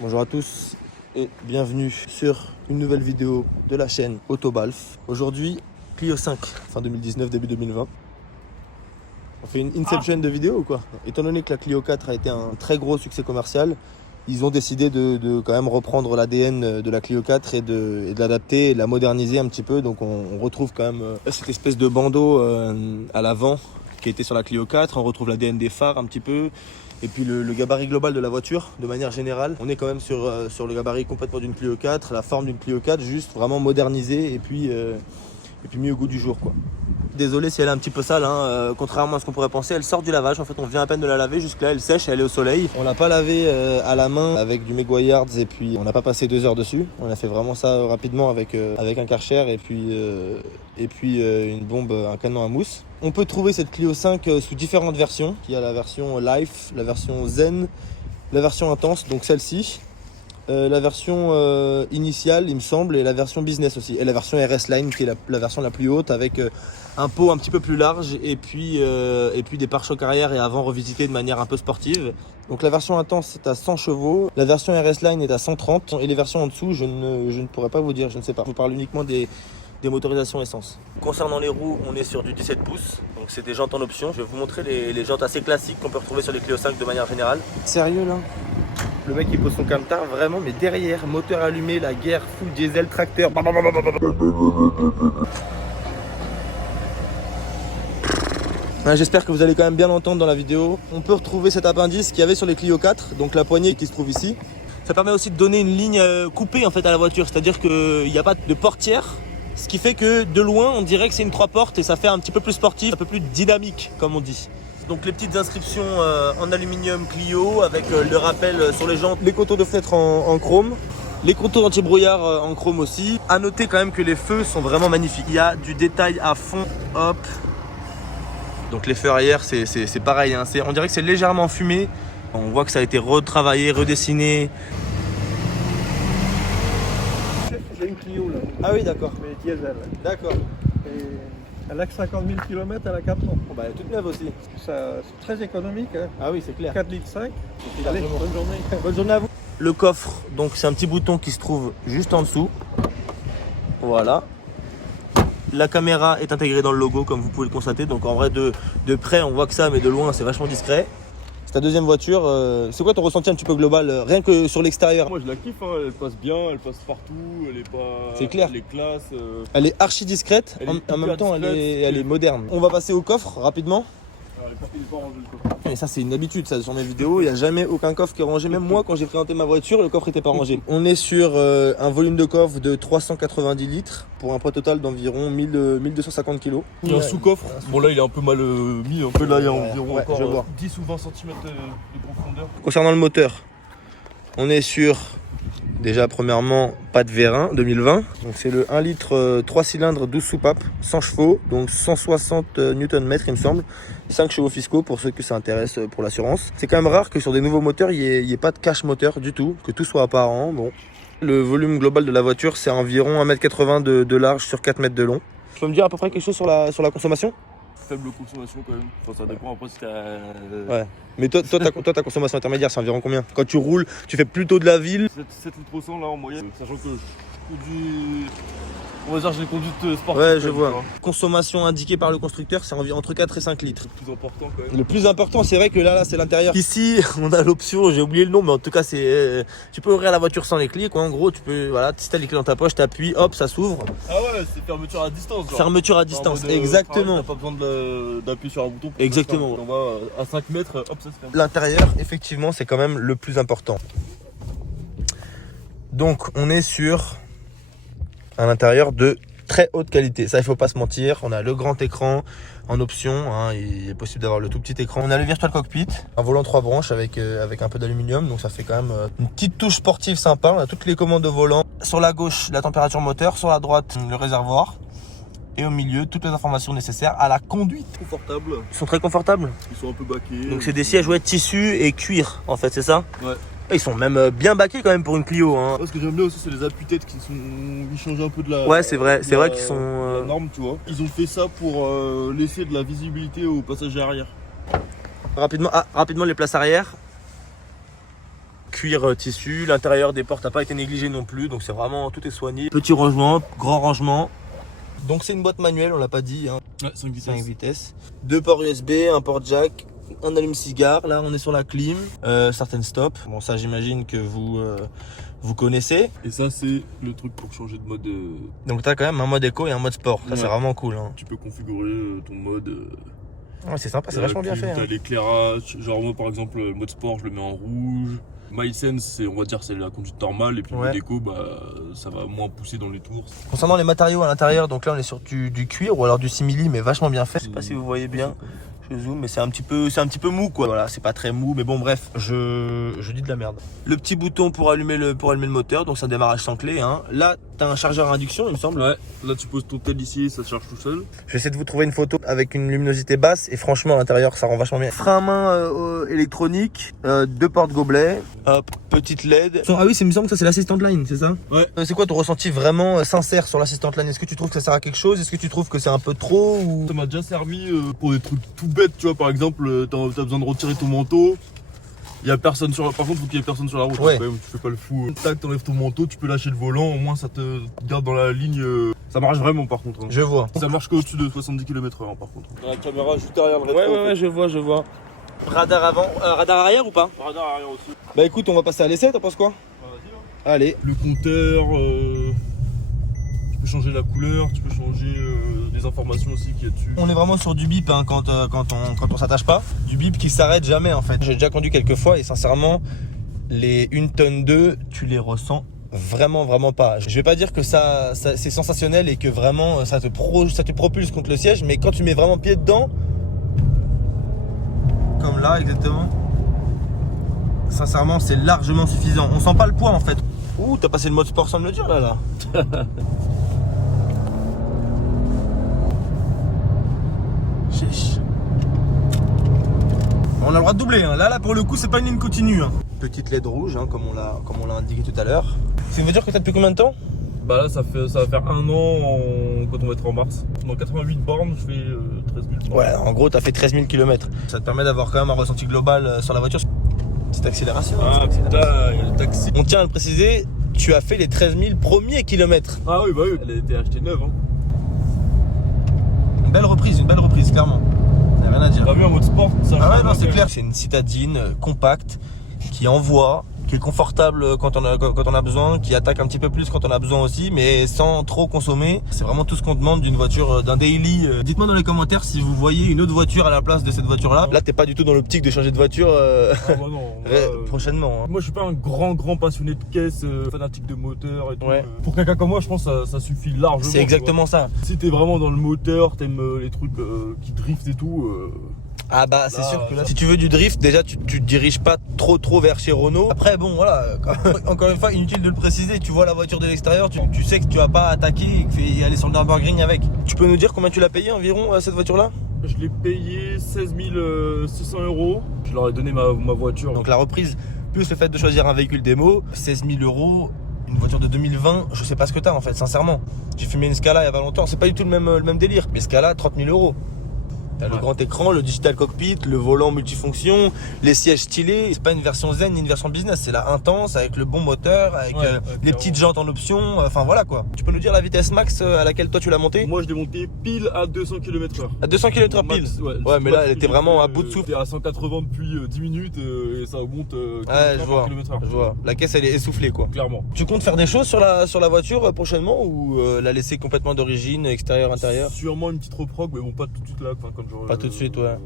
Bonjour à tous et bienvenue sur une nouvelle vidéo de la chaîne Autobalf. Aujourd'hui, Clio 5, fin 2019, début 2020. On fait une inception de vidéo ou quoi? Étant donné que la Clio 4 a été un très gros succès commercial, ils ont décidé de quand même reprendre l'ADN de la Clio 4 et de l'adapter et de la moderniser un petit peu. Donc on retrouve quand même cette espèce de bandeau à l'avant qui était sur la Clio 4. On retrouve l'ADN des phares un petit peu. Et puis le gabarit global de la voiture, de manière générale, on est quand même sur le gabarit complètement d'une Clio 4, la forme d'une Clio 4, juste vraiment modernisée et puis mis au goût du jour, quoi. Désolé si elle est un petit peu sale, hein. Contrairement à ce qu'on pourrait penser, elle sort du lavage. En fait, on vient à peine de la laver, jusque là elle sèche, elle est au soleil. On l'a pas lavée à la main avec du Meguiards et puis on n'a pas passé 2 heures dessus. On a fait vraiment ça rapidement avec un Karcher et puis une bombe, un canon à mousse. On peut trouver cette Clio 5 sous différentes versions. Il y a la version Life, la version Zen, la version Intense, donc celle-ci. La version initiale, il me semble, et la version business aussi. Et la version RS Line qui est la version la plus haute avec un pot un petit peu plus large et puis des pare-chocs arrière et avant revisités de manière un peu sportive. Donc la version intense est à 100 chevaux, la version RS Line est à 130 et les versions en dessous, je ne pourrais pas vous dire, je ne sais pas. Je vous parle uniquement des motorisations essence. Concernant les roues, on est sur du 17 pouces, donc c'est des jantes en option. Je vais vous montrer les jantes assez classiques qu'on peut retrouver sur les Clio 5 de manière générale. Sérieux là? Le mec il pose son camtar vraiment, mais derrière, moteur allumé, la guerre, full diesel, tracteur. J'espère que vous allez quand même bien l'entendre dans la vidéo. On peut retrouver cet appendice qu'il y avait sur les Clio 4, donc la poignée qui se trouve ici. Ça permet aussi de donner une ligne coupée en fait à la voiture, c'est-à-dire qu'il n'y a pas de portière, ce qui fait que de loin on dirait que c'est une 3 portes et ça fait un petit peu plus sportif, un peu plus dynamique comme on dit. Donc les petites inscriptions en aluminium Clio avec le rappel sur les jantes, les contours de fenêtre en chrome, les contours anti-brouillard en chrome aussi. À noter quand même que les feux sont vraiment magnifiques. Il y a du détail à fond, hop. Donc les feux arrière c'est pareil, hein. On dirait que c'est légèrement fumé. On voit que ça a été retravaillé, redessiné. J'ai une Clio là. Ah oui, d'accord. Mais diesel. D'accord. Et elle a que 50 000 km, elle a 4 ans. Bon, bah, elle est toute neuve aussi. C'est très économique. Hein. Ah oui, c'est clair. 4 litres 5. Allez, bonne journée. Bonne journée à vous. Le coffre, donc c'est un petit bouton qui se trouve juste en dessous. Voilà. La caméra est intégrée dans le logo comme vous pouvez le constater. Donc en vrai de près on voit que ça, mais de loin c'est vachement discret. C'est ta deuxième voiture. C'est quoi ton ressenti un petit peu global, rien que sur l'extérieur? Moi je la kiffe, hein. Elle passe bien, elle passe partout, elle est pas... C'est clair. Elle est classe. Elle est archi discrète, Elle est en même temps hyper elle est moderne. On va passer au coffre rapidement. Il est pas rangé le coffre. Et ça c'est une habitude, ça sur mes vidéos, il n'y a jamais aucun coffre qui est rangé. Même moi quand j'ai présenté ma voiture, le coffre n'était pas rangé. On est sur un volume de coffre de 390 litres pour un poids total d'environ 1250 kg. Il y a un sous-coffre. Bon là il est un peu mal mis, un peu là il y a environ ouais, encore je vois. 10 ou 20 cm de profondeur. Concernant le moteur, on est sur, déjà premièrement, pas de vérin 2020. Donc c'est le 1 litre 3 cylindres 12 soupapes, 100 chevaux, donc 160 Nm il me semble. 5 chevaux fiscaux pour ceux que ça intéresse pour l'assurance. C'est quand même rare que sur des nouveaux moteurs, il n'y ait pas de cache moteur du tout, que tout soit apparent. Bon. Le volume global de la voiture, c'est environ 1,80 m de large sur 4 mètres de long. Tu peux me dire à peu près quelque chose sur la consommation? Faible consommation quand même. Enfin, ça dépend après si t'as... Ouais. Mais toi, ta consommation intermédiaire, c'est environ combien? Quand tu roules, tu fais plutôt de la ville? 7 litres au 100 là en moyenne. Sachant que je conduis... On va dire j'ai des conduites sportives. Ouais, je vois. Consommation indiquée par le constructeur, c'est entre 4 et 5 litres. C'est le plus important quand même. Le plus important, c'est vrai que là c'est l'intérieur. Ici, on a l'option, j'ai oublié le nom, mais en tout cas, c'est tu peux ouvrir la voiture sans les clés, quoi. En gros, tu peux, voilà, si t'as les clés dans ta poche, t'appuies, hop, ça s'ouvre. Ah ouais, c'est fermeture à distance. Genre. Fermeture à distance, exactement. T'as pas besoin d'appuyer sur un bouton. Exactement. On va à 5 mètres, hop, ça se ferme. L'intérieur, effectivement, c'est quand même le plus important. Donc, on est sur un intérieur de très haute qualité, ça il faut pas se mentir. On a le grand écran en option, hein, il est possible d'avoir le tout petit écran. On a le virtual cockpit, un volant 3 branches avec un peu d'aluminium, donc ça fait quand même une petite touche sportive sympa. On a toutes les commandes de volant. Sur la gauche, la température moteur, sur la droite, le réservoir. Et au milieu, toutes les informations nécessaires à la conduite. Confortable. Ils sont très confortables. Ils sont un peu baqués. Donc c'est des sièges tissu et cuir en fait, c'est ça? Ouais. Ils sont même bien baqués quand même pour une Clio, hein. Moi, ce que j'aime bien aussi, c'est les appuis-têtes qui changent un peu de la... Ouais, c'est vrai qu'ils sont... la norme, tu vois. Ils ont fait ça pour laisser de la visibilité aux passagers arrière. Rapidement les places arrière. cuir tissu. L'intérieur des portes n'a pas été négligé non plus, donc c'est vraiment, tout est soigné. Petit rangement, grand rangement. Donc c'est une boîte manuelle, on l'a pas dit, hein. Ouais, 5 vitesses. 5 vitesses. 2 ports USB, un port jack, un allume-cigare. Là on est sur la clim, certaines stops. Bon ça j'imagine que vous connaissez. Et ça c'est le truc pour changer de mode. Donc t'as quand même un mode éco et un mode sport. Ça Ouais. c'est vraiment cool, hein. Tu peux configurer ton mode. Ouais, c'est sympa, c'est vachement bien fait, T'as hein. l'éclairage, genre moi par exemple le mode sport je le mets en rouge. MySense c'est on va dire c'est la conduite normale et puis le Ouais. mode éco bah ça va moins pousser dans les tours. Concernant les matériaux à l'intérieur, donc là on est sur du cuir ou alors du simili, mais vachement bien fait. Je sais pas si vous voyez bien. Je zoome, mais c'est un petit peu mou quoi. Voilà, c'est pas très mou, mais bon bref, je dis de la merde. Le petit bouton pour allumer le moteur, donc c'est un démarrage sans clé, hein. Là t'as un chargeur à induction il me semble. Ouais, là tu poses ton tel ici et ça se charge tout seul. Je vais essayer de vous trouver une photo avec une luminosité basse et franchement à l'intérieur ça rend vachement bien. Frein à main électronique, 2 portes gobelets, hop, petite LED. Ah oui, il me semble que ça c'est l'assistant line, c'est ça? Ouais. C'est quoi ton ressenti vraiment sincère sur l'assistant line? Est-ce que tu trouves que ça sert à quelque chose? Est-ce que tu trouves que c'est un peu trop ou... Ça m'a déjà servi pour des trucs tout bêtes, tu vois, par exemple, t'as besoin de retirer ton manteau. Il y a personne sur la... Par contre, faut qu'il y ait personne sur la route, Ouais. hein, quand même, tu fais pas le fou. Tac, t'enlèves ton manteau, tu peux lâcher le volant, au moins ça te garde dans la ligne. Ça marche vraiment par contre. Hein. Je vois. Ça marche qu'au-dessus de 70 km/h par contre. La caméra juste derrière le rétro. je vois. Radar avant, radar arrière ou pas? Radar arrière aussi. Bah écoute, on va passer à l'essai, t'en penses quoi? Allez. Le compteur, tu peux changer la couleur, tu peux changer les informations aussi qu'il y a dessus. On est vraiment sur du bip hein, quand on s'attache pas. Du bip qui s'arrête jamais en fait. J'ai déjà conduit quelques fois et sincèrement, les 1 tonne 2, tu les ressens vraiment pas. Je vais pas dire que ça c'est sensationnel et que vraiment ça te propulse contre le siège, mais quand tu mets vraiment pied dedans, comme là exactement, sincèrement c'est largement suffisant. On sent pas le poids en fait. Ouh, t'as passé le mode sport sans me le dire là. Chiche. On a le droit de doubler, hein. Là pour le coup c'est pas une ligne continue, hein. Petite LED rouge hein, comme on l'a indiqué tout à l'heure. C'est une voiture que t'as depuis combien de temps? Bah là ça va faire 1 an quand on va être en mars. Dans 88 bornes je fais 13 000 bornes. Ouais, en gros t'as fait 13 000 km. Ça te permet d'avoir quand même un ressenti global sur la voiture. Petite accélération. Ah putain, il y a le taxi. On tient à le préciser, tu as fait les 13 000 premiers kilomètres. Ah oui bah oui, elle a été achetée neuve hein. Une belle reprise, clairement. Y'a rien à dire. T'as vu en mode sport ça Ah ouais, change non, c'est bien. clair. C'est une citadine compacte qui envoie, qui est confortable quand on a besoin, qui attaque un petit peu plus quand on a besoin aussi, mais sans trop consommer. C'est vraiment tout ce qu'on demande d'une voiture, d'un daily. Dites-moi dans les commentaires si vous voyez une autre voiture à la place de cette voiture-là. Là, t'es pas du tout dans l'optique de changer de voiture Ah bah non, prochainement. Hein. moi je suis pas un grand passionné de caisse, fanatique de moteur et tout. Ouais. Pour quelqu'un comme moi je pense que ça suffit largement. C'est exactement ça. Si t'es vraiment dans le moteur, t'aimes les trucs qui driftent et tout. Ah bah c'est Là, sûr que là, ça- si tu veux du drift, déjà tu te diriges pas trop vers chez Renault. Après bon voilà, encore une fois inutile de le préciser, tu vois la voiture de l'extérieur, tu sais que tu vas pas attaquer et aller sur le Nürburgring avec. Tu peux nous dire combien tu l'as payé environ cette voiture là? Je l'ai payé 16 600 €. Je leur ai donné ma voiture. Donc la reprise plus le fait de choisir un véhicule démo, 16 000 €. Une voiture de 2020, je sais pas ce que t'as en fait, sincèrement. J'ai fumé une Scala il y a pas longtemps, c'est pas du tout le même délire. Mais Scala, 30 000 €. T'as le grand écran, le digital cockpit, le volant multifonction, les sièges stylés. C'est pas une version zen ni une version business, c'est la intense avec le bon moteur, avec les petites jantes en option. Enfin voilà quoi. Tu peux nous dire la vitesse max à laquelle toi tu l'as montée? Moi je l'ai monté pile à 200 km/h. À 200 km/h pile. Ouais, mais là elle était vraiment à bout de souffle. J'étais à 180 depuis 10 minutes et ça monte Ouais, je vois. km/h. Je vois. La caisse elle est essoufflée quoi. Clairement. Tu comptes faire des choses sur la voiture prochainement ou la laisser complètement d'origine, extérieur, intérieur? Sûrement une petite reprog, mais bon, pas tout de suite là. Quand j'aurai Pas tout de suite, ouais.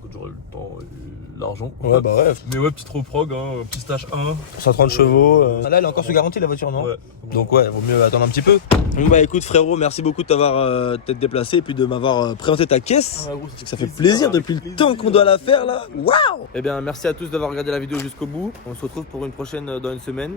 Quand j'aurai le temps et l'argent. Ouais bah ouais. Mais ouais, petite reprog, hein, petit stage 1. 130 chevaux. Là elle est encore sous garantie la voiture non? Ouais. Donc ouais, vaut mieux attendre un petit peu. Bon bah écoute frérot, merci beaucoup de t'avoir déplacé et puis de m'avoir présenté ta caisse. C'est que ça fait plaisir depuis le temps qu'on doit la faire là. Waouh! Eh bien merci à tous d'avoir regardé la vidéo jusqu'au bout. On se retrouve pour une prochaine dans une semaine.